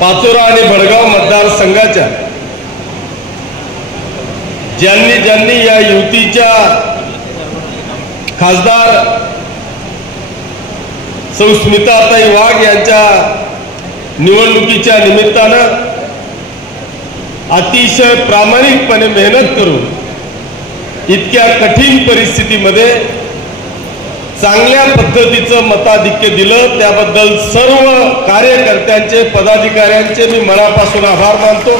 पाचोरा आणि भडगाव मतदारसंघाच्या ज्यांनी या युतीच्या खासदार सौ स्मिताताई वाघ यांच्या निवडणुकीच्या निमित्तानं अतिशय प्रामाणिकपणे मेहनत करून इतक्या कठीण परिस्थितीमध्ये चांगल्या पद्धतीचं मताधिक्य दिलं त्याबद्दल सर्व कार्यकर्त्यांचे पदाधिकाऱ्यांचे मी मनापासून आभार मानतो।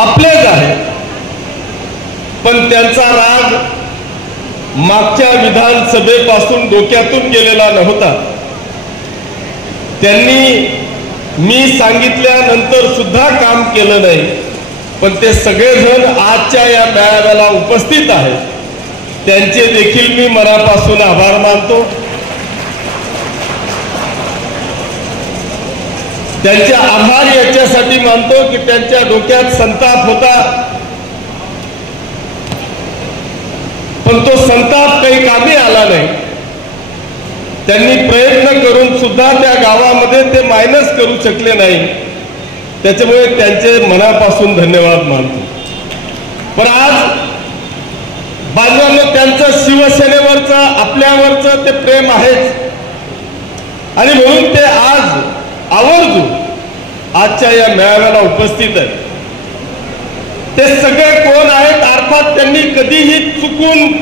आपलेच आहे पण त्यांचा राग मागच्या विधानसभेपासून डोक्यातून गेलेला नव्हता। त्यांनी मी सांगितल्यानंतर सुद्धा काम केलं नाही, पण ते सगळेजण आजच्या या मेळाव्याला उपस्थित आहेत, त्यांचे देखील मी मनापासून आभार मानतो। त्यांचे आभार याच्यासाठी मानतो की त्यांच्या डोक्यात संताप होता, पण तो संताप काही कामी आला नाही। त्यांनी प्रयत्न करून सुद्धा त्या गावामध्ये ते मायनस करू शकले नाही, त्याच्यामुळे त्यांचे मनापासून धन्यवाद मानतो। पण आज बांधवांनो, त्यांचं शिवसेनेवरचं आपल्यावरचं ते प्रेम आहेच आणि म्हणून ते आज आवर्जून आजच्या या मेळाव्याला उपस्थित आहेत। ते सगळे कोण आहेत? अर्थात त्यांनी कधीही चुकून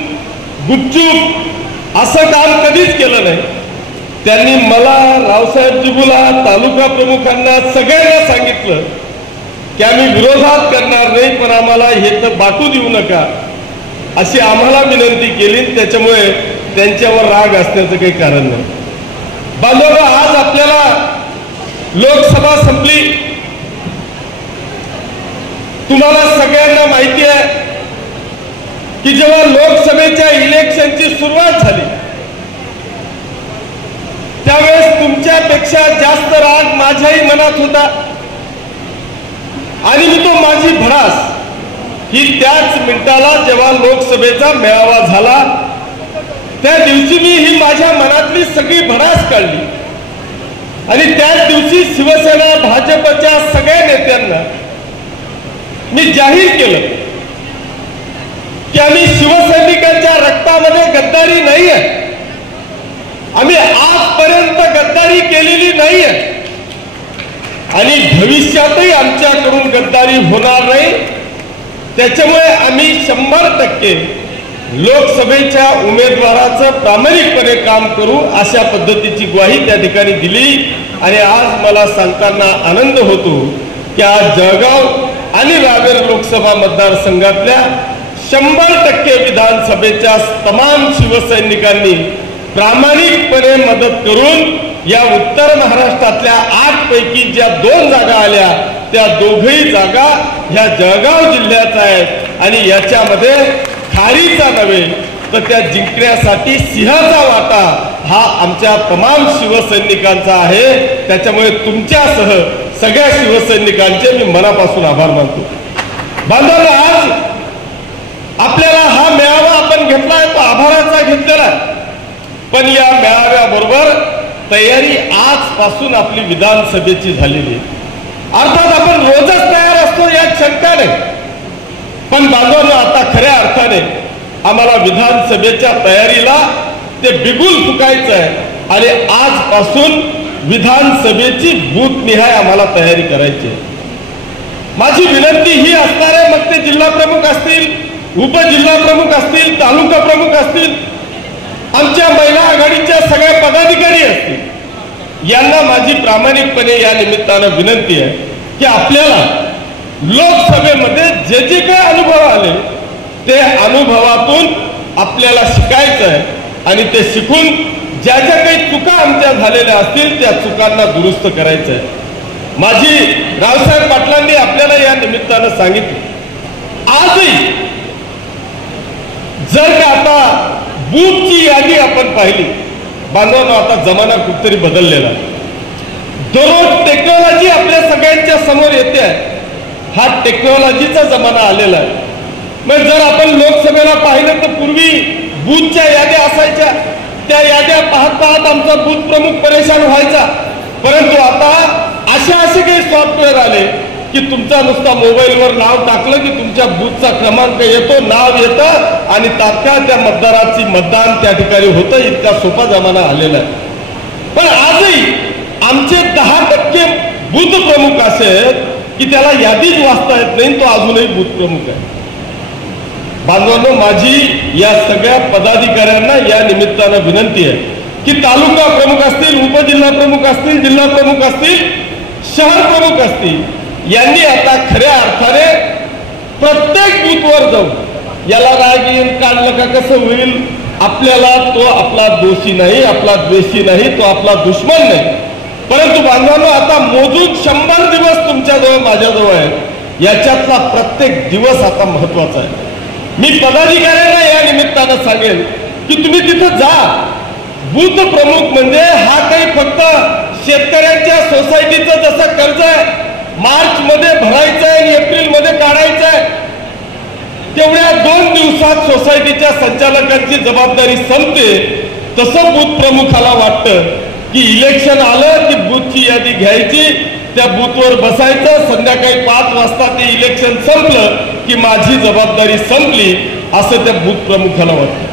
गुपचूप असं काम कधीच केलं नाही। त्यांनी मला, रावसाहेब जिबूला, तालुका प्रमुखांना सगळ्यांना सांगितलं की आम्ही विरोधात करणार नाही, पण आम्हाला हे तर बाटू देऊ नका अशी आम्हाला विनंती केली। त्याच्यामुळे त्यांच्यावर राग असण्याचं काही कारण नाही। बांधवांनो, आज आपल्याला लोकसभा संपली। तुम्हाला सगळ्यांना माहिती आहे की जेव्हा लोकसभेच्या इलेक्शनची सुरुवात झाली त्यावेळेस तुमच्यापेक्षा जास्त राग माझ्याही मनात होता आणि मी तो माझी भडास ही त्याच मिनिटाला जेव्हा लोकसभेचा मेळावा झाला त्या दिवशी मी ही माझ्या मनातली सगळी भडास काढली आणि त्याच दिवशी शिवसेना भाजपच्या सगळ्या नेत्यांना मी जाहीर केलं की आम्ही शिवसैनिकांच्या रक्तामध्ये गद्दारी नाही आहे, आम्ही आजपर्यंत गद्दारी केलेली नाही आहे आणि भविष्यातही आमच्याकडून गद्दारी होणार नाही। त्याच्यामुळे आम्ही 100% लोकसभेच्या उमेदवाराचं प्रामाणिकपणे काम करू अशा पद्धतीची ग्वाही त्या ठिकाणी दिली आणि आज मला सांगताना आनंद होतो की आज जळगाव आणि रावेर लोकसभा मतदारसंघातल्या 100% विधानसभेच्या तमाम शिवसैनिकांनी प्रामाणिकपणे मदत करून या उत्तर महाराष्ट्रातल्या 8 पैकी ज्या 2 जागा आल्या त्या दोघही जागा ह्या जळगाव जिल्ह्याच्या आहेत आणि याच्यामध्ये खारीचा नव्हे तर त्या जिंकण्यासाठी सिंहाचा वाटा हा आमच्या तमाम शिवसैनिकांचा आहे। त्याच्यामुळे तुमच्यासह सगळ्या शिवसैनिकांचे मी मनापासून आभार मानतो। बांधवांनो, आज आपल्याला हा मेळावा आपण घेतलाय तो आभाराचा घेतलेला आहे, पण या मेळाव्याबरोबर तयारी आजपासून आपली विधानसभेची झालेली आहे। अर्थात आपण रोजच तयार असतो यात शंका नाही, पण बांधवांनो, आता खऱ्या अर्थाने आम्हाला विधानसभेच्या तयारीला ते बिगुल फुकायचं आहे आणि आजपासून विधानसभेची बूथनिहाय आम्हाला तयारी करायची आहे। माझी विनंती ही असणार आहे, मग ते जिल्हा प्रमुख असतील, उपजिल्हा प्रमुख असतील, तालुका प्रमुख असतील, आमच्या महिला आघाडीच्या सगळ्या पदाधिकारी असतील, यांना माझी प्रामाणिकपणे या निमित्तानं विनंती आहे की आपल्याला लोकसभेमध्ये जे जे काही अनुभव आले ते अनुभवातून आपल्याला शिकायचं आहे आणि ते शिकून ज्या ज्या काही चुका आमच्या झालेल्या असतील त्या चुकांना दुरुस्त करायचं आहे। माझी रावसाहेब पाटलांनी आपल्याला या निमित्तानं सांगितलं, आजही जर का आता बूथची यादी आपण पाहिली बांधवांनो, आता जमाना कुठतरी बदललेला, दररोज टेक्नॉलॉजी आपल्या सगळ्यांच्या समोर येते आहे, हा टेक्नॉलॉजीचा जमाना आलेला आहे। मग जर आपण लोकसभेला पाहिलं तर पूर्वी बूथच्या याद्या असायच्या, त्या याद्या पाहत पाहत आमचा बूथ प्रमुख परेशान व्हायचा. परंतु आता असे काही सॉफ्टवेअर आले की तुमचा नुसता मोबाईलवर नाव टाकलं की तुमच्या बूथचा क्रमांक येतो, नाव येतं आणि तात्काळ त्या मतदाराची मतदान त्या ठिकाणी होतं. इतका सोपा जमाना आलेला आहे. पण आजही आमचे 10% बूथ प्रमुख असे की त्याला यादीच वाचता येत नाही, तो अजूनही बूथ प्रमुख आहे. बांधवांनो, माझी या सगळ्या पदाधिकाऱ्यांना या निमित्तानं विनंती आहे की तालुका प्रमुख असतील, उपजिल्हा प्रमुख असतील, जिल्हा प्रमुख असतील, शहर प्रमुख असतील, यांनी आता खऱ्या अर्थाने प्रत्येक बूथवर जाऊन याला राग येईल, काढलं का कसं होईल, आपल्याला तो आपला दोषी नाही, आपला द्वेषी नाही, तो आपला दुश्मन नाही. परंतु बांधवांनो, आता मोजून 100 दिवस तुमच्याजवळ माझ्याजवळ आहे. याच्यातला प्रत्येक दिवस आता महत्वाचा आहे. मी पदाधिकाऱ्यांना या निमित्तानं सांगेन की तुम्ही तिथं जा. बूथ प्रमुख म्हणजे हा काही फक्त शेतकऱ्यांच्या सोसायटीचं जसं कर्ज आहे, मार्च मध्ये भरायचं आहे आणि एप्रिल मध्ये काढायचं आहे, तेवढ्या 2 दिवसात सोसायटीच्या संचालकांची जबाबदारी संपते. तसं बूथ प्रमुखाला वाटतं की इलेक्शन आलं की बूथची यादी घ्यायची, त्या बूथवर बसायचं, संध्याकाळी 5 वाजता ते इलेक्शन संपलं की माझी जबाबदारी संपली, असं त्या बूथ प्रमुखाला वाटतं.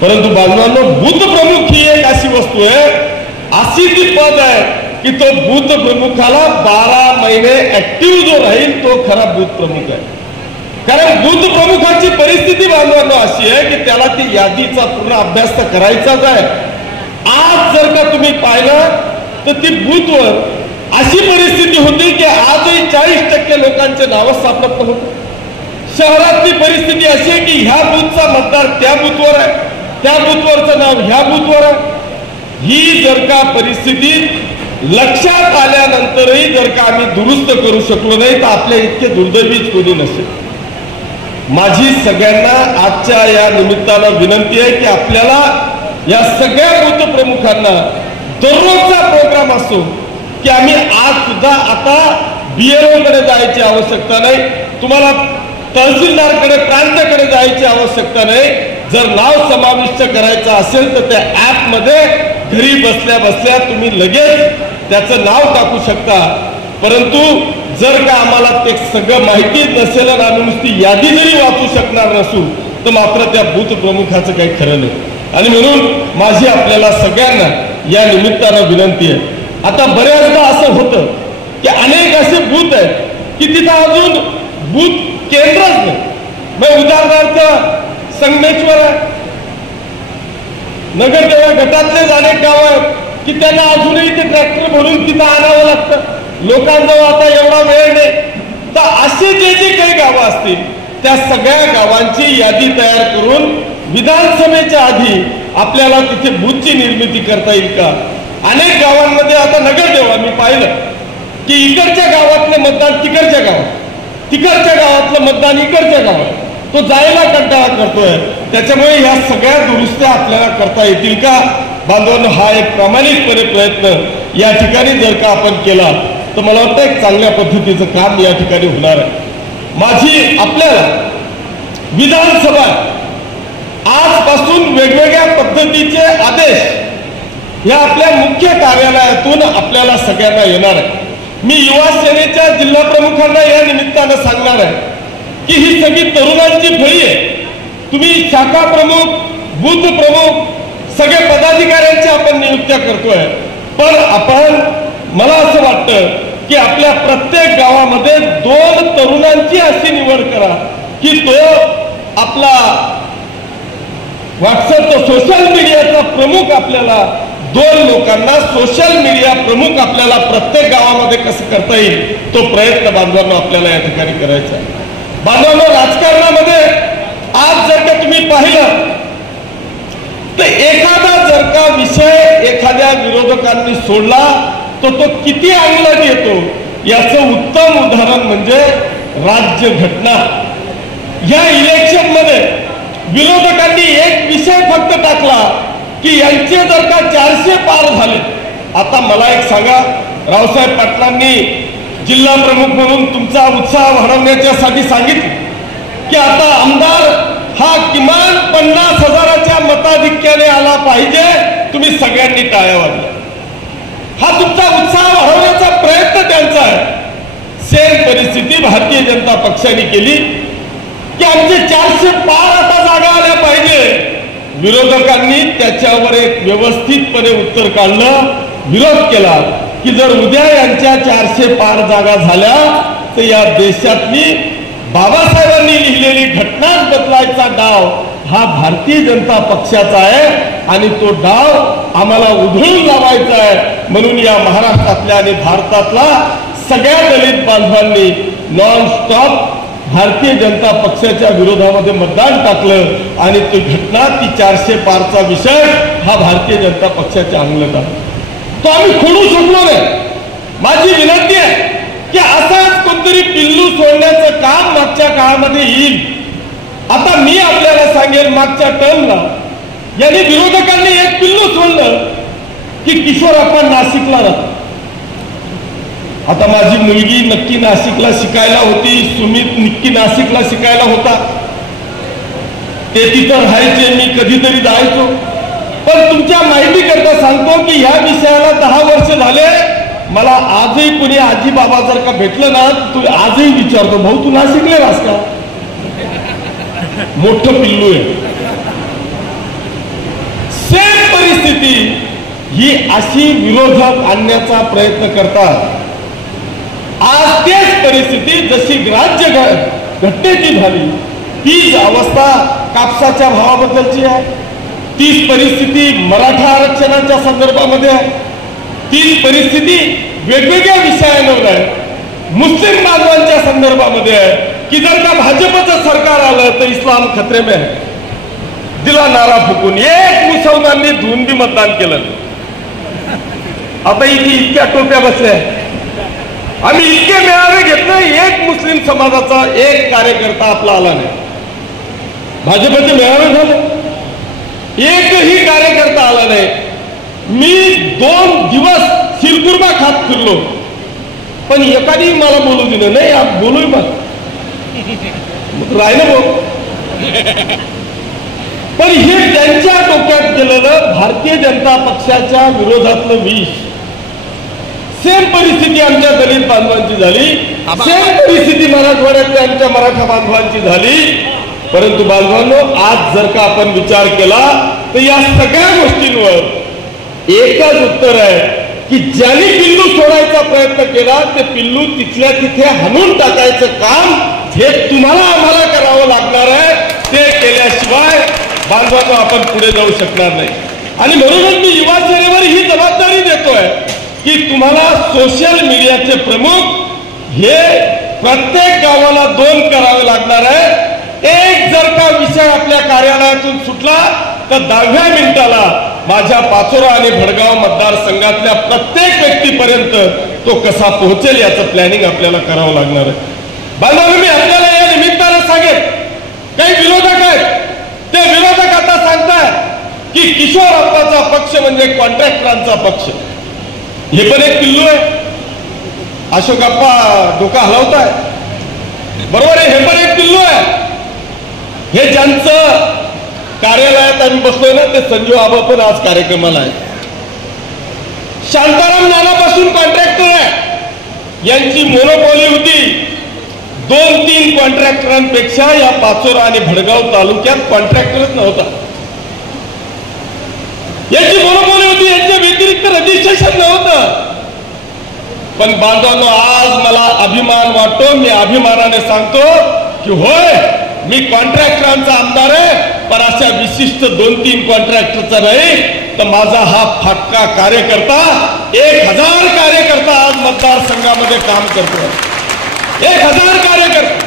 परंतु बांधवांनो, बूथ प्रमुख ही एक अशी वस्तू आहे, अशी ती पद आहे की तो बूथ प्रमुखाला 12 महिने ऍक्टिव्ह जो राहील तो खरा बूथ प्रमुख आहे. कारण बूथ प्रमुखाची परिस्थिती बांधवांनो अशी आहे की त्याला ती यादीचा पूर्ण अभ्यास तर करायचाच आहे. आज जर का तुम्ही पाहिलं तर ती बूथवर अशी परिस्थिती होती की आजही 40% लोकांचे नावं सापडत नव्हते. शहरातली परिस्थिती अशी आहे की ह्या बूथचा मतदार त्या बूथवर आहे, त्या बूथवरचं नाव ह्या बूथवर आहे. ही जर का परिस्थिती लक्षात आल्यानंतरही जर का आम्ही दुरुस्त करू शकलो नाही तर आपल्या इतके दुर्दैवीच कोणी नसेल. माझी सगळ्यांना आजच्या या निमित्तानं विनंती आहे की आपल्याला या सगळ्या बूथ प्रमुखांना दररोजचा प्रोग्राम असतो की आम्ही आज सुद्धा आता BLO कडे जायची आवश्यकता नाही, तुम्हाला तहसीलदारकडे प्रांताकडे जायची आवश्यकता नाही. जर नाव समाविष्ट करायचं असेल तर त्या ऍप मध्ये घरी बसल्या बसल्या तुम्ही लगेच त्याचं नाव टाकू शकता. परंतु जर का आम्हाला ते सगळं माहिती नसेल आणि आम्ही नुसती यादी जरी वाचू शकणार नसू तर मात्र त्या बूथ प्रमुखाचं काही खरं नाही. आणि म्हणून माझी आपल्याला सगळ्यांना या निमित्तानं विनंती आहे. आता बऱ्याचदा असं होतं की अनेक असे बूथ आहेत की तिथं अजून बूथ केंद्रच नाही. मग उदाहरणार्थ संगमेश्वर आहे, नगरदेवा गटातलेच अनेक गाव आहेत की त्यांना अजूनही ते ट्रॅक्टर भरून तिथं आणावं लागतं. लोकांजवळ आता एवढा वेळ नाही. तर असे जे काही गावं असतील त्या सगळ्या गावांची यादी तयार करून विधानसभेच्या आधी आपल्याला तिथे बूथची निर्मिती करता येईल का? अनेक गावांमध्ये आता नगरदेवा मी पाहिलं की इकडच्या गावातले मतदान तिकडच्या गावात, तिकडच्या गावातलं मतदान इकडच्या गावात, तो जायला कंटाळा करतोय. त्याच्यामुळे ह्या सगळ्या दुरुस्त्या आपल्याला करता येतील का? बांधवांनो, हा एक प्रामाणिकपणे प्रयत्न या ठिकाणी जर का आपण केला तर मला वाटतं एक चांगल्या पद्धतीचं काम या ठिकाणी होणार आहे. माझी आपल्याला विधानसभा आजपासून वेगवेगळ्या पद्धतीचे आदेश या आपल्या मुख्य कार्यालयातून आपल्याला सगळ्यांना येणार आहे. मी युवा सेनेच्या जिल्हा प्रमुखांना या निमित्तानं सांगणार आहे की ही सगळी तरुणांची फळी आहे. तुम्ही शाखा प्रमुख, बूथ प्रमुख, सगळे पदाधिकाऱ्यांची आपण नियुक्त्या करतोय. पण आपण, मला असं वाटतं की आपल्या प्रत्येक गावामध्ये 2 तरुणांची अशी निवड करा की तो आपला व्हॉट्सअपचा सोशल मीडियाचा प्रमुख, आपल्याला 2 लोकांना सोशल मीडिया प्रमुख आपल्याला प्रत्येक गावामध्ये कसं करता येईल तो प्रयत्न बांधवांना आपल्याला या ठिकाणी करायचा आहे. बांधवांनो, राजकारणामध्ये आज जर का तुम्ही पाहिलं तर एखादा जर का विषय एखाद्या विरोधकांनी सोडला तर तो किती अंगलट येतो याचं उत्तम उदाहरण म्हणजे राज्य घटना. या इलेक्शन मध्ये विरोधकांनी एक विषय फक्त टाकला की यांचे जर का 400 पार झाले. आता मला एक सांगा, रावसाहेब पाटलांनी जिल्हा प्रमुख म्हणून तुमचा उत्साह वाढवण्यासाठी सांगितले की आता आमदार हा किमान 50,000च्या मताधिक्याने आला पाहिजे तुम्ही सगळ्यांनी टाळ्या वाजल्या. हा तुमचा उत्साह वाढवण्याचा प्रयत्न त्यांचा आहे. सेम परिस्थिती भारतीय जनता पक्षाने केली की आमचे 400 पार आता जागा आल्या पाहिजे. विरोधकांनी त्याच्यावर एक व्यवस्थितपणे उत्तर काढलं, विरोध केला की जर उद्या यांच्या 400 पार जागा झाल्या तर या देशातली बाबासाहेबांनी लिहिलेली घटनाच बदलायचा डाव हा भारतीय जनता पक्षाचा आहे आणि तो डाव आम्हाला उधळून लावायचा आहे. म्हणून या महाराष्ट्रातल्या आणि भारतातला सगळ्या दलित बांधवांनी नॉन स्टॉप भारतीय जनता पक्षाच्या विरोधामध्ये मतदान टाकलं आणि ती घटना, ती 400 पारचा विषय हा भारतीय जनता पक्षाच्या अंगलट आहे. तो आम्ही खोडू शकलो नाही. माझी विनंती आहे की असाच कोणतरी पिल्लू सोडण्याचं काम मागच्या काळामध्ये येईल. आता मी आपल्याला सांगेन, मागच्या टर्मला यांनी विरोधकांनी एक पिल्लू सोडलं की किशोरप्पा नाशिकला राहतात. आता माझी मुलगी नक्की नाशिकला शिकायला होती, सुमित नक्की नाशिकला शिकायला होता, ते तिथं राहायचे, मी कधीतरी जायचो. पण तुमच्या माहिती करता सांगतो की ह्या विषयाला 10 वर्ष झाले. मला आजही कुणी आजी बाबा जर का भेटलं ना, तू आजही विचारतो, भाऊ तू नाशिकले राहस का? मोठं पिल्लू आहे. सेम परिस्थिती ही अशी विरोधक आणण्याचा प्रयत्न करतात. आज तेच परिस्थिती जशी राज्य घटनेची झाली तीच अवस्था कापसाच्या भावाबद्दलची आहे, तीच परिस्थिती मराठा आरक्षणाच्या संदर्भामध्ये आहे, तीच परिस्थिती वेगवेगळ्या विषयांवर आहे, मुस्लिम बांधवांच्या संदर्भामध्ये आहे की जर का भाजपचं सरकार आलं तर इस्लाम खतरे में है, दिला नारा फुकून एक मुसलमाननी धुंदी मतदान केलं. आता इथे इतक्या टोप्या बसल्या. आम्ही इतके मेळावे घेतले, एक मुस्लिम समाजाचा एक कार्यकर्ता आपला आला नाही. भाजपचे मेळावे झाले, एकही कार्यकर्ता आला नाही. मी 2 दिवस शिरकुर्मा खात फिरलो, पण एकाने मला बोलू दिलं नाही. आप बोलू मग राहिलं बोल. पण हे त्यांच्या डोक्यात गेलेलं भारतीय जनता पक्षाच्या विरोधातलं विष. सेम परिस्थिती आमच्या दलित बांधवांची झाली, सेम परिस्थिती मराठवाड्यातल्या आमच्या मराठा बांधवांची झाली. परंतु बांधवांनो, आज जर का आपण विचार केला तर या सगळ्या गोष्टींवर एकच उत्तर आहे की ज्यांनी पिल्लू सोडायचा प्रयत्न केला ते पिल्लू तिथल्या तिथे हाणून टाकायचं काम हे तुम्हाला आम्हाला करावं लागणार आहे. ते केल्याशिवाय बांधवांनो आपण पुढे जाऊ शकणार नाही. आणि म्हणूनच मी युवा सेनेवर ही जबाबदारी देतोय की तुम्हाला सोशल मीडियाचे प्रमुख हे प्रत्येक गावाला 2 करावे लागणार आहे. एक जर का विषय आपल्या कार्यालयातून सुटला तर 10व्या मिनिटाला माझ्या पाचोरा आणि भडगाव मतदारसंघातल्या प्रत्येक व्यक्तीपर्यंत तो कसा पोहोचेल याचं प्लॅनिंग आपल्याला करावं लागणार आहे. बांधवांनो, मी आपल्याला या निमित्तानं सांगेन, काही विरोधक आहेत ते विरोधक आता सांगतायत की किशोरप्पाचा पक्ष म्हणजे कॉन्ट्रॅक्टरांचा पक्ष. हे पण एक पिल्लू आहे. अशोकप्पा डोका हलवताय, बरोबर आहे, हे पण एक पिल्लू आहे. हे ज्यांचं कार्यालयात आम्ही बसलोय ना ते संजीव आबा पण आज कार्यक्रमाला आहे. शांताराम नानापासून कॉन्ट्रॅक्टर आहे. यांची मोनोपॉली होती. 2-3 कॉन्ट्रॅक्टरांपेक्षा या पाचोरा आणि भडगाव तालुक्यात कॉन्ट्रॅक्टरच नव्हता. याची मोनोपॉली होती, यांच्या व्यतिरिक्त रजिस्ट्रेशन नव्हतं. पण बांधवांनो, आज मला अभिमान वाटतो, मी अभिमानाने सांगतो की होय, मी कॉन्ट्रॅक्टरांचा आमदार आहे, पण अशा विशिष्ट 2-3 कॉन्ट्रॅक्टरचा नाही, तर माझा हा फाटका कार्यकर्ता 1000 कार्यकर्ता आज मतदारसंघामध्ये काम करतो. 1000 कार्यकर्ते.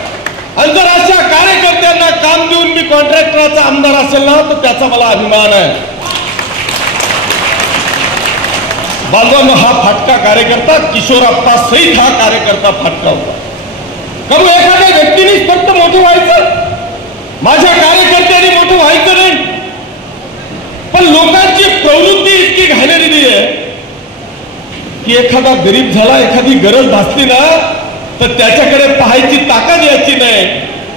आणि जर अशा कार्यकर्त्यांना काम देऊन मी कॉन्ट्रॅक्टराचा आमदार असेल ना तर त्याचा मला अभिमान आहे. बांधवांनो, हा फाटका कार्यकर्ता किशोरप्पा सहित हा कार्यकर्ता फाटका होता. कारण एखाद्या व्यक्तीनेच फक्त मोठं व्हायचं, माझ्या कार्यकर्त्यांनी मोठं व्हायचं नाही. पण लोकांची प्रवृत्ती इतकी घाणेरडी आहे की एखादा गरीब झाला, एखादी गरज भासली ना तर त्याच्याकडे पाहायची ताकद याची नाही.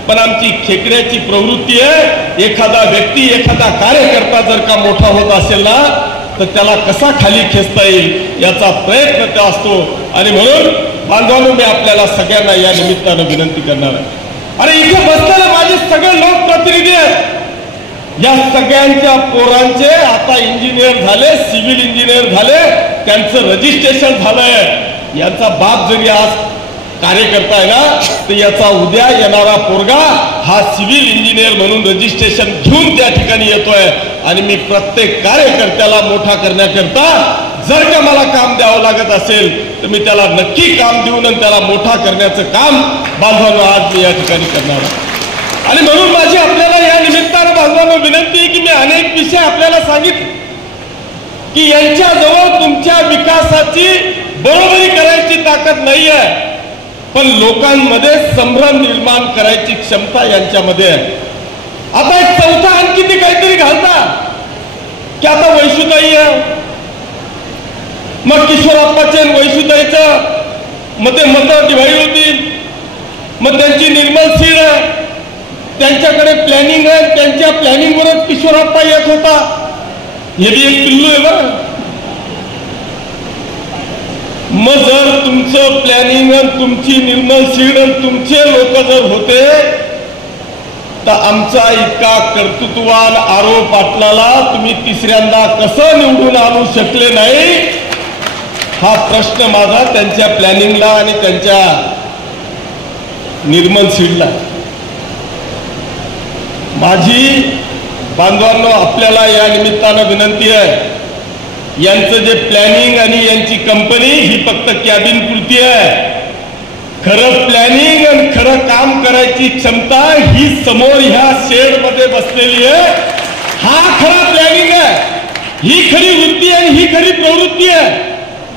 पण आमची खेकड्याची प्रवृत्ती आहे, एखादा व्यक्ती, एखादा कार्यकर्ता जर का मोठा होत असेल ना तर त्याला कसा खाली खेचता येईल याचा प्रयत्न त्या असतो. आणि म्हणून बांधवांनो, मी आपल्याला सगळ्यांना या निमित्तानं विनंती करणार आहे. अरे इथे बसलेले माझे सगळे लोकप्रतिनिधी आहेत. या सगळ्यांच्या पोरांचे आता इंजिनियर झाले, सिव्हिल इंजिनियर झाले, त्यांचं रजिस्ट्रेशन झालंय. यांचा बाप जरी आज कार्यकर्ता आहे ना, तर याचा उद्या येणारा पोरगा हा सिव्हिल इंजिनियर म्हणून रजिस्ट्रेशन घेऊन त्या ठिकाणी येतोय. आणि मी प्रत्येक कार्यकर्त्याला मोठा करण्याकरता जर का मला काम द्यावं लागत असेल तर मी त्याला नक्की काम देऊन आणि त्याला मोठा करण्याचं काम बांधवांनो आज मी या ठिकाणी करणार आहे. आणि म्हणून माझी आपल्याला या निमित्तानं बांधवांनो विनंती आहे की मी अनेक विषय आपल्याला सांगितले की यांच्याजवळ तुमच्या विकासाची बरोबरी करायची ताकद नाही आहे, पण लोकांमध्ये संभ्रम निर्माण करायची क्षमता यांच्यामध्ये आहे. आता एक चौथा आणखी ते काहीतरी घालता की आता वैशुताई आहे, मग किशोरप्पाचे वैशुताईचं मग ते मतं डिव्हाइड होतील, मग त्यांची निर्मल सीड आहे, त्यांच्याकडे प्लॅनिंग आहे, त्यांच्या प्लॅनिंगवरच किशोरप्पा येत होता. हे बी एक पिल्लू आहे बरं. मग जर तुमचं प्लॅनिंग तुमची निर्मल सीड तुमचे लोक जर होते तर आमचा इतका कर्तृत्ववान आरो पाटलाला तुम्ही तिसऱ्यांदा कसं निवडून आणू शकले नाही, हा प्रश्न माझा त्यांच्या प्लॅनिंगला आणि त्यांच्या निर्मल सीडला. माझी बांधवांनो आपल्याला या निमित्तानं विनंती आहे, यांचं जे प्लॅनिंग आणि यांची कंपनी ही फक्त कॅबिन पुरती आहे. खरं प्लॅनिंग आणि खरं काम करायची क्षमता ही समोर ह्या शेड मध्ये बसलेली आहे. हा खरा प्लॅनिंग आहे, ही खरी वृत्ती आणि ही खरी प्रवृत्ती आहे.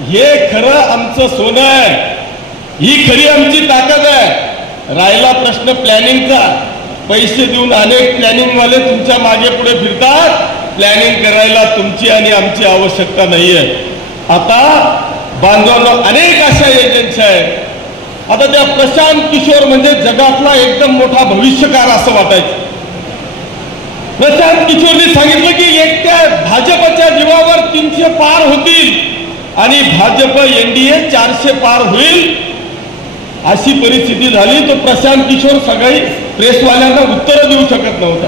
हे खरं आमचं सोनं आहे, ही खरी आमची ताकद आहे. राहिला प्रश्न प्लॅनिंगचा, पैसे देऊन अनेक प्लॅनिंग वाले तुमच्या मागे पुढे फिरतात. प्लॅनिंग करायला तुमची आणि आमची आवश्यकता नाहीये. आता बांधवांनो अनेक अशा एजन्सी आहेत. आता त्या प्रशांत किशोर म्हणजे जगातला एकदम मोठा भविष्यकार असं वाटायचं. प्रशांत किशोरने सांगितलं की एकट्या भाजपच्या जीवावर 300 पार होतील आणि भाजप एनडीए 400 पार होईल अशी परिस्थिती झाली. तो प्रशांत किशोर सगळी प्रेसवाल्यांना उत्तर देऊ शकत नव्हता.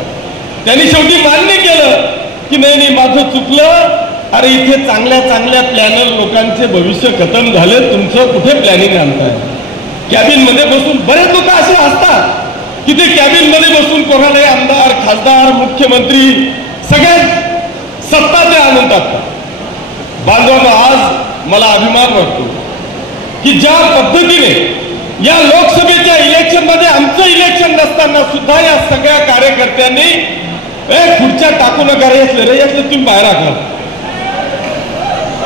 त्यांनी शेवटी मान्य केलं की नाही माझं चुकलं. अरे इथे चांगल्या चांगल्या प्लॅनर लोकांचे भविष्य खतम झाले, तुमचं कुठे प्लॅनिंग आणताय. कॅबिन मध्ये बसून बरेच लोक असे असतात की ते कॅबिन मध्ये बसून कोणालाही आमदार खासदार मुख्यमंत्री सगळ्यात सत्ता ते आणून टाकतात. बांधवांनो आज मला अभिमान वाटतो की ज्या पद्धतीने या लोकसभेच्या इलेक्शन मध्ये आमचं इलेक्शन नसताना सुद्धा या सगळ्या कार्यकर्त्यांनी खुर्च्या टाकू नका रे यातले तुम्ही बाहेर आखा.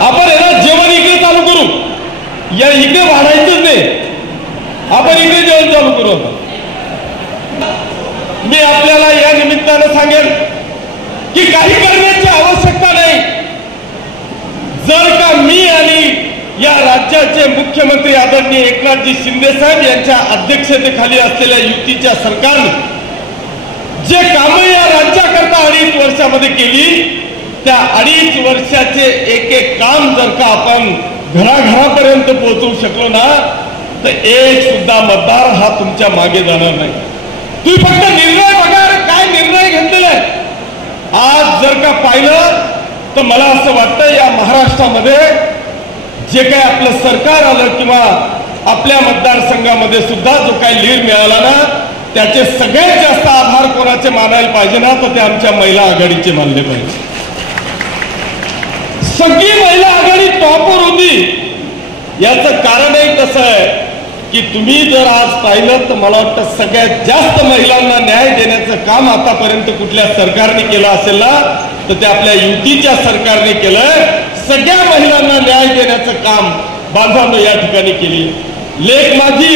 आपण याला जेवण इकडे चालू करू, या इकडे वाढायचंच नाही, आपण इकडे जेवण चालू करू. मी आपल्याला या निमित्तानं सांगेन की काही करण्याची आवश्यकता नाही. जर का मी आणि या राज्याचे मुख्यमंत्री आदरणीय एकनाथजी शिंदे साहेब यांच्या अध्यक्षतेखाली असलेल्या युतीच्या सरकारने जे कामं या राज्याकरता 2.5 वर्षामध्ये केली, त्या 2.5 वर्षाचे एक एक काम जर का आपण घराघरापर्यंत पोहोचवू शकलो ना, तर एक सुद्धा मतदार हा तुमच्या मागे जाणार नाही. तुम्ही फक्त निर्णय बघा काय निर्णय घेतलेला आहे. आज जर का पाहिलं तर मला असं वाटतं या महाराष्ट्रामध्ये जे काही आपलं सरकार आलं किंवा आपल्या मतदारसंघामध्ये सुद्धा जो काही लीड मिळाला ना, त्याचे सगळ्यात जास्त आभार कोणाचे मानायला पाहिजे ना, तर ते आमच्या महिला आघाडीचे मानले पाहिजे. सगळी महिला आघाडी टॉपवर होती. याचं कारणही कसं आहे की तुम्ही जर आज पाहिलं तर मला वाटतं सगळ्यात जास्त महिलांना न्याय देण्याचं काम आतापर्यंत कुठल्या सरकारने केलं असेल ना, तर ते आपल्या युतीच्या सरकारने केलंय. सगळ्या महिलांना न्याय देण्याचं काम बांधवांनो या ठिकाणी केली. लेक माझी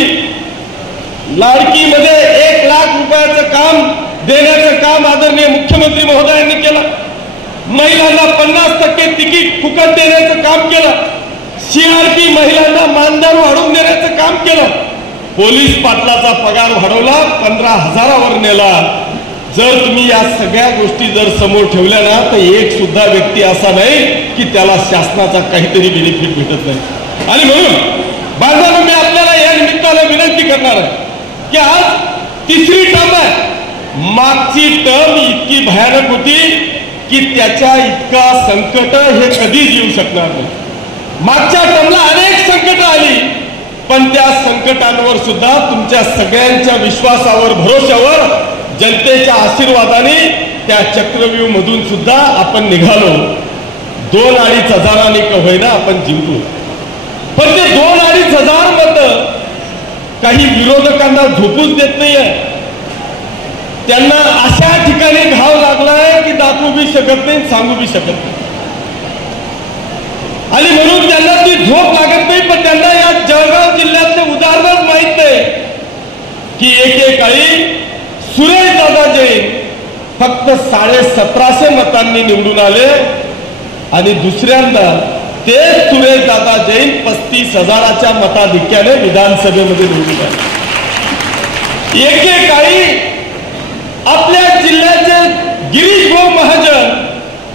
लाडकी मध्ये 1 लाख रुपयाचं काम देण्याचं काम आदरणीय मुख्यमंत्री महोदयांनी केलं. महिलांना 50% तिकीट फुकट देण्याचं काम केलं. CRP महिलांना मानधन वाढवून देण्याचं काम केलं. पोलीस पाटलाचा पगार वाढवला, 15,000वर नेला. जर तुम्ही या सगळ्या गोष्टी जर समोर ठेवल्या ना तर एक सुद्धा व्यक्ती असा नाही की त्याला शासनाचा काहीतरी बेनिफिट भेटत नाही। आणि म्हणून बांधवांनो, मी आपल्याला या निमित्तानं विनंती करणार आहे की आज तिसरी टर्म आहे। मागची टर्म इतकी भयानक होती की त्याच्या इतका संकट हे कधीच येऊ शकणार नाही। मागच्या टर्मला अनेक संकट आली, पण त्या संकटांवर सुद्धा तुमच्या सगळ्यांच्या विश्वासावर, भरोशावर, जनतेच्या आशीर्वादाने त्या चक्रव्यूह मधून सुद्धा आपण निघालो। 2-2.5 हजारांनी का होईना आपण जिंकलो। पण ते 2-2.5 हजार मत काही विरोधकांना झोपूच देत नाहीये। त्यांना अशा ठिकाणी घाव लागलाय की दाखवू बी शकत नाही, सांगू बी शकत नाही। आणि म्हणून त्यांना ती झोप लागत नाही। पण त्यांना या जळगाव जिल्ह्यातले उदाहरणच माहित नाही की एकेकाळी सुरेश दादा जैन फक्त 1750 मतांनी निवडून आले आणि दुसऱ्यांदा ते सुरेश दादा जैन 35 हजाराच्या मताधिक्याने विधानसभेमध्ये निवडून आले। एकेकाळी आपल्या जिल्ह्याचे गिरीश भाऊ महाजन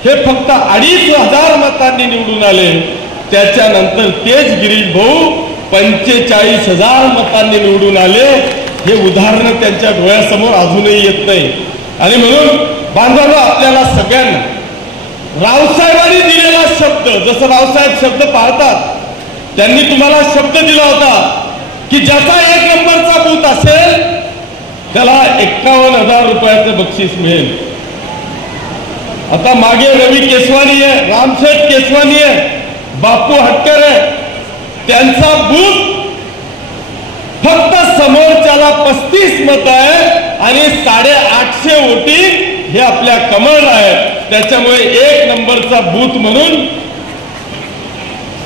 हे फक्त 2,500 मतांनी निवडून आले। त्याच्यानंतर तेच गिरीश भाऊ 45,000 मतांनी निवडून आले। हे उदाहरण त्यांच्या डोळ्यासमोर अजूनही येत नाही। आणि म्हणून बांधवांनो, आपल्याला सगळ्यांना रावसाहेबांनी दिलेला शब्द, जसं रावसाहेब शब्द पाळतात, त्यांनी तुम्हाला शब्द दिला होता की ज्याचा 1 नंबरचा बूथ असेल त्याला 51,000 रुपयाचं बक्षीस मिळेल। आता मागे रवी केसवानी आहे, रामशेठ केसवानी आहे, बापू हटकर आहे, त्यांचा बूथ फक्त समोरच्याला 35 मत आहे आणि 850 वोटिंग हे आपल्या कमळ आहे। त्याच्यामुळे 1 नंबरचा बूथ म्हणून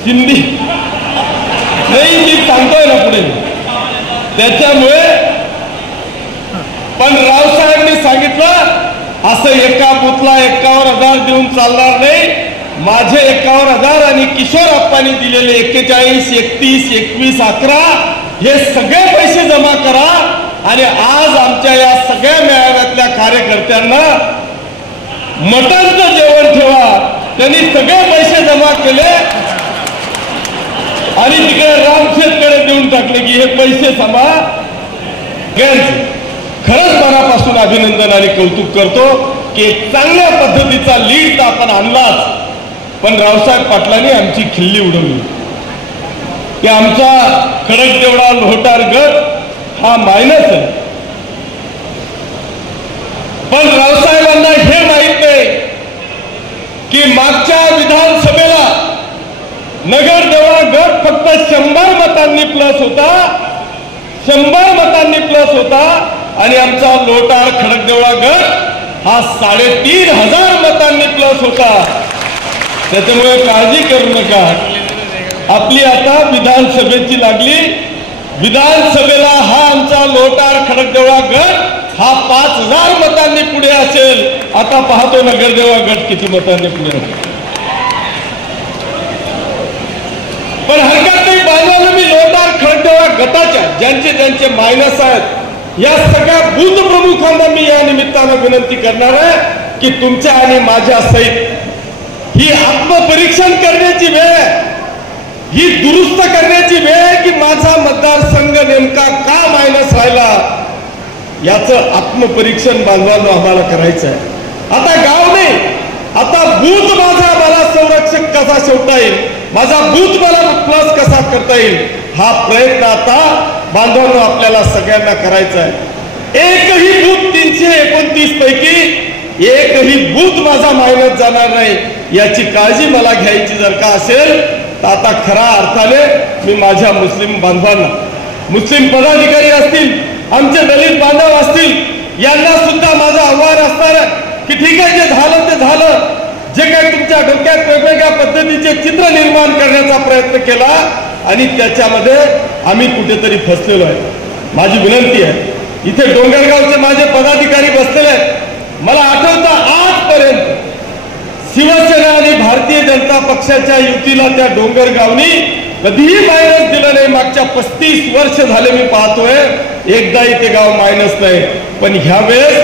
शिंदे नाही, मी सांगतोय ना पुढे। त्याच्यामुळे पण रावसाहेबांनी सांगितलं असं एका बूथला 51,000 देऊन चालणार नाही। माझे 51,000 आणि किशोर अप्पांनी दिलेले 41, 31, 21, 11 हे सगळे पैसे जमा करा आणि आज आमच्या या सगळ्या मेळाव्यातल्या कार्यकर्त्यांना मटणचं जेवण ठेवा। त्यांनी सगळे पैसे जमा केले आणि तिकडे रामशेठकडे देऊन टाकले की हे पैसे सांभाळा। खरंच मनापासून अभिनंदन आणि कौतुक करतो की एक चांगल्या पद्धतीचा लीड तर आपण आणलाच, पण रावसाहेब पाटलांनी आमची खिल्ली उडवली की आमचा खडकदेवळा लोहटार गट हा मायनस आहे। पण रावसाहेबांना हे माहित नाही की मागच्या विधानसभेला नगरदेवळा गट फक्त 100 मतांनी प्लस होता, 100 मतांनी प्लस होता आणि आमचा लोटार खडकदेवळा गट हा 3,500 मतांनी प्लस होता। त्याच्यामुळे काळजी करू नका, आपली आता विधानसभेची लागली। विधानसभेला हा आमचा लोटार खडकदेवळा गट हा 5,000 मतांनी पुढे असेल। आता पाहतो नगरदेवळा गट किती मतांनी पुढे असेल। पण हरकत नाही बांधवांनो, मी लोटार खडकदेवळा गटाच्या ज्यांचे ज्यांचे मायनस आहेत या सगळ्या बूथ प्रमुखांना मी या निमित्तानं विनंती करणार आहे की तुमच्या आणि माझ्या सहित ही आत्मपरीक्षण करण्याची वेळ आहे, ही दुरुस्त करण्याची वेळ आहे की माझा मतदारसंघ नेमका का मायनस राहिला, याचं आत्मपरीक्षण बांधवांनो आम्हाला करायचं आहे। आता गाव नाही, आता बूथ माझा मला संरक्षक कसा शेवटा येईल, माझा बूथ मला प्लस कसा करता येईल, हा प्रयत्न आता बांधवांनो आपल्याला सगळ्यांना करायचा आहे। एकही बूथ 329 पैकी एकही बूथ माझा मायनस जाणार नाही याची काळजी मला घ्यायची जर का असेल तर आता खऱ्या अर्थाने मी माझ्या मुस्लिम बांधवांना, मुस्लिम पदाधिकारी असतील, आमचे दलित बांधव असतील, यांना सुद्धा माझं आव्हान असणार आहे की ठीक आहे, जे झालं ते झालं। जे काही तुमच्या डोक्यात वेगवेगळ्या पद्धतीचे चित्र निर्माण करण्याचा प्रयत्न केला आणि त्याच्यामध्ये आम्ही कुठेतरी फसलेलो आहे। माझी विनंती आहे, इथे डोंगरगावचे माझे पदाधिकारी बसलेले आहेत। मला आठवतं आजपर्यंत शिवसेना आणि भारतीय जनता पक्षाच्या युतीला त्या डोंगरगावनी कधीही मायनस दिलं नाही। मागच्या 35 वर्ष झाले मी पाहतोय एकदाही ते गाव मायनस नाही। पण ह्या वेळेस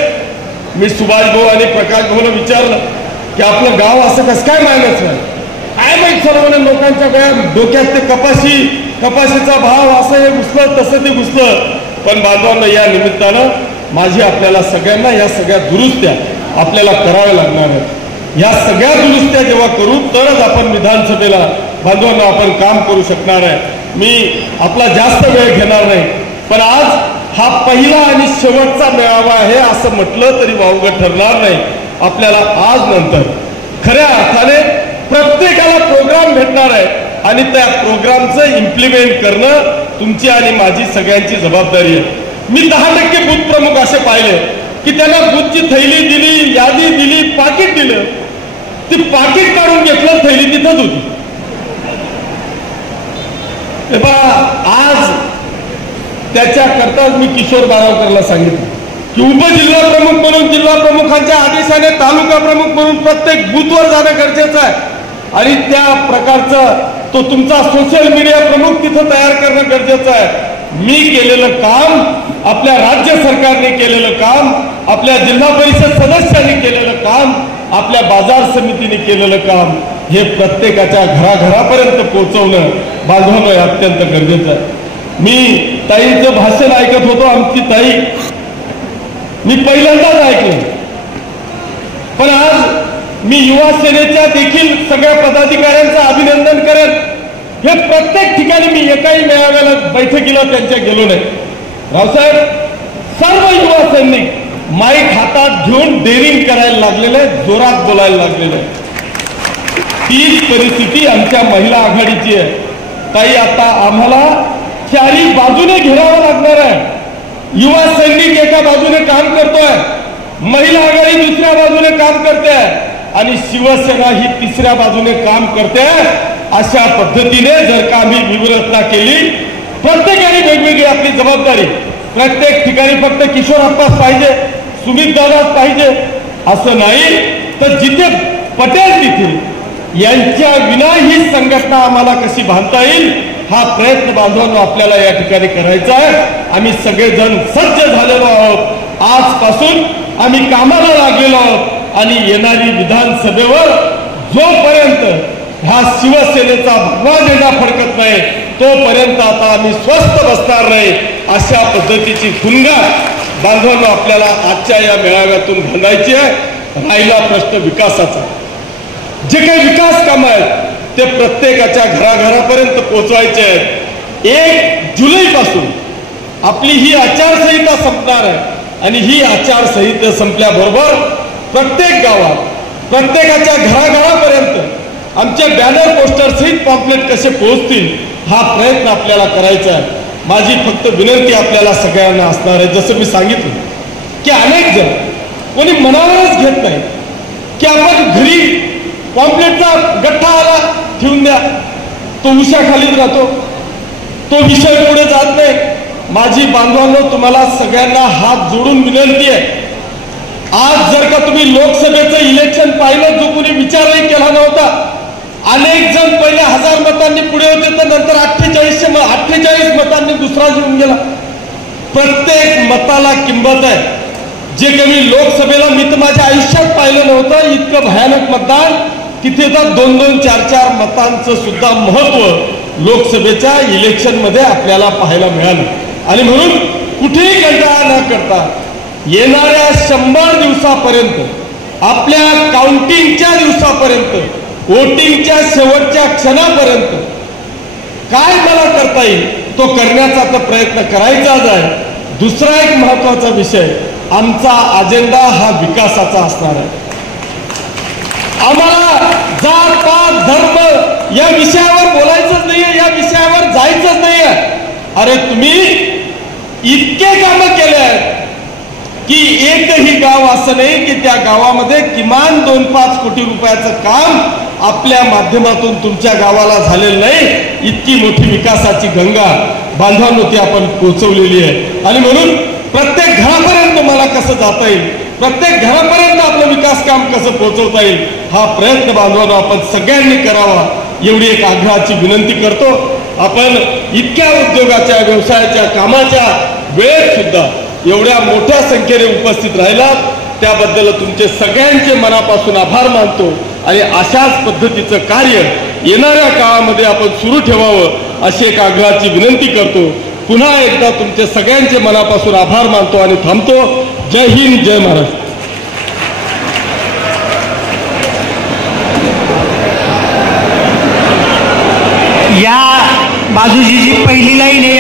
मी सुभाष भाऊ आणि प्रकाश भाऊला विचारलं की आपलं गाव असं कसं काय मायनस नाही, काय माहित सर्व लोकांच्या डोक्यात ते कपाशीचा भाव असं हे घुसलं तसं ते घुसलं. पण बांधवांना या निमित्तानं माझी आपल्याला सगळ्यांना या सगळ्या दुरुस्त्या आपल्याला कराव्या लागणार आहेत. या सगळ्या दुरुस्त्या जेव्हा करू तरच आपण विधानसभेला बांधवांना आपण काम करू शकणार आहे. मी आपला जास्त वेळ घेणार नाही, पण आज हा पहिला आणि शेवटचा मेळावा आहे असं म्हटलं तरी वावगं ठरणार नाही. आपल्याला आज नंतर खऱ्या अर्थाने प्रत्येकाला प्रोग्राम भेटणार आहे आणि त्या प्रोग्रामचं इम्प्लिमेंट करणं तुमची आणि माझी सगळ्यांची जबाबदारी आहे. मी 10% बूथ प्रमुख असे पाहिले की त्यांना बूथची थैली दिली, यादी दिली, पाकिट दिलं, ती पाकिट काढून घेतलं, थैली तिथंच होती. आज त्याच्याकरताच मी किशोर बारावकरला सांगितलं की उपजिल्हा प्रमुख म्हणून जिल्हा प्रमुखांच्या आदेशाने तालुका प्रमुख म्हणून प्रत्येक बूथवर जाणं गरजेचं आहे आणि त्या प्रकारचं तो तुमचा सोशल मीडिया प्रमुख तिथं तयार करणं गरजेचं आहे. मी केलेलं काम, आपल्या राज्य सरकारने केलेलं काम, आपल्या जिल्हा परिषद सदस्यांनी केलेलं काम, आपल्या बाजार समितीने केलेलं काम हे प्रत्येकाच्या घराघरापर्यंत पोहोचवणं बांधवणं अत्यंत गरजेचं आहे. मी ताईंचं भाषण ऐकत होतो, आमची ताई मी पहिल्यांदाच ऐकलं, पण आज मी युवा सेनेच्या देखील सगळ्या पदाधिकाऱ्यांचं अभिनंदन करेन. हे प्रत्येक ठिकाणी मी एकाही मेळाव्याला बैठकीला त्यांच्या गेलो नाही. रावसाहेब, सर्व युवा सैनिक माईक हातात घेऊन डेअरिंग करायला लागलेले, जोरात बोलायला लागलेले. तीच परिस्थिती आमच्या महिला आघाडीची आहे. ताई, आता आम्हाला चारी बाजूने घेरावं लागणार आहे. युवा सैनिक एका बाजूने काम करतोय, महिला आघाडी दुसऱ्या बाजूने काम करते आणि शिवसेना ही तिसऱ्या बाजूने काम करते. अशा पद्धतीने जर का आम्ही व्यूहरचना केली, प्रत्येकाने वेगवेगळी आपली जबाबदारी, प्रत्येक ठिकाणी फक्त किशोरप्पाच पाहिजे, सुमित दादाच पाहिजे असं नाही, तर जिथे पटेल तिथे यांच्या विना ही संघटना आम्हाला कशी बांधता येईल हा प्रयत्न बांधवांनो आपल्याला या ठिकाणी करायचा आहे. आम्ही सगळेजण सज्ज झालेलो आहोत. आजपासून आम्ही कामाला लागलेलो आहोत आणि येणारी विधानसभेवर जोपर्यंत हा शिवसेनेचा भगवा झेंडा फडकत नाही तोपर्यंत आता आम्ही स्वस्थ बसणार नाही. अशा पद्धतीची भूमिका बांधवांनो आपल्याला आजच्या या मेळाव्यातून घालायची आहे. राहिला प्रश्न विकासाचा, जे काही विकास कामं आहेत ते प्रत्येकाच्या घराघरापर्यंत पोहोचवायचे आहेत. 1 जुलैपासून आपली ही आचारसंहिता संपणार आहे आणि ही आचारसंहिता संपल्याबरोबर प्रत्येक गावात, प्रत्येकाच्या घराघरापर्यंत आमचे बॅनर, पोस्टर सहित पॉम्पलेट कसे पोहोचतील हा प्रयत्न आपल्याला करायचा आहे. माझी फक्त विनंती आपल्याला सगळ्यांना असणार आहे, जसं मी सांगितलं की अनेक जण कोणी मनावरच घेत नाही की आपण घरी पॉम्पलेटचा गठ्ठा आला ठेवून द्या, तो उशाखालीच राहतो, तो विषय पुढे जात नाही. माझी बांधवांनो तुम्हाला सगळ्यांना हात जोडून विनंती आहे, आज जर का तुम्ही लोकसभेचं इलेक्शन पाहिलं, जो कोणी विचारही केला नव्हता, अनेक जण पहिले 1000 मतांनी पुढे होते, तर नंतर 48 मतांनी दुसरा येऊन गेला. प्रत्येक मताला किंमत आहे. जे कमी लोकसभेला मी तर माझ्या आयुष्यात पाहिलं नव्हतं इतकं भयानक मतदान, तिथे तर 2-2, 4-4 मतांचं सुद्धा महत्व लोकसभेच्या इलेक्शन मध्ये आपल्याला पाहायला मिळालं. आणि म्हणून कुठेही कंटाळा न करता येणाऱ्या 100 दिवसापर्यंत, आपल्या काउंटिंगच्या दिवसापर्यंत, वोटिंगच्या शेवटच्या क्षणापर्यंत काय मला करता येईल तो करण्याचा तर प्रयत्न करायचाच आहे. दुसरा एक महत्वाचा विषय, आमचा अजेंडा हा विकासाचा असणार आहे. आम्हाला जात पात धर्म या विषयावर बोलायचंच नाहीये, या विषयावर जायचंच नाहीये. अरे तुम्ही इतके कामं केले आहेत की एकही गाव असं नाही की त्या गावामध्ये किमान 2-5 कोटी रुपयाचं काम आपल्या माध्यमातून तुमच्या गावाला झालेलं नाही. इतकी मोठी विकासाची गंगा बांधवांनो ती आपण पोहोचवलेली आहे. आणि म्हणून प्रत्येक घरापर्यंत मला कसं जाता येईल, प्रत्येक घरापर्यंत आपलं विकास काम कसं पोहोचवता येईल हा प्रयत्न बांधवांनो आपण सगळ्यांनी करावा, एवढी एक आग्रहाची विनंती करतो. आपण इतक्या उद्योगाच्या, व्यवसायाच्या, कामाच्या वेळेत सुद्धा एवढ्या मोठ्या संख्येने उपस्थित राहिलात त्याबद्दल तुमचे सगळ्यांचे मनापासून आभार मानतो आणि अशाच पद्धतीचं कार्य येणाऱ्या काळामध्ये आपण सुरू ठेवावं अशी एक आग्रहाची विनंती करतो. पुन्हा एकदा तुमचे सगळ्यांचे मनापासून आभार मानतो आणि थांबतो. जय हिंद, जय महाराष्ट्र. या बाजूची जी पहिली लाईन आहे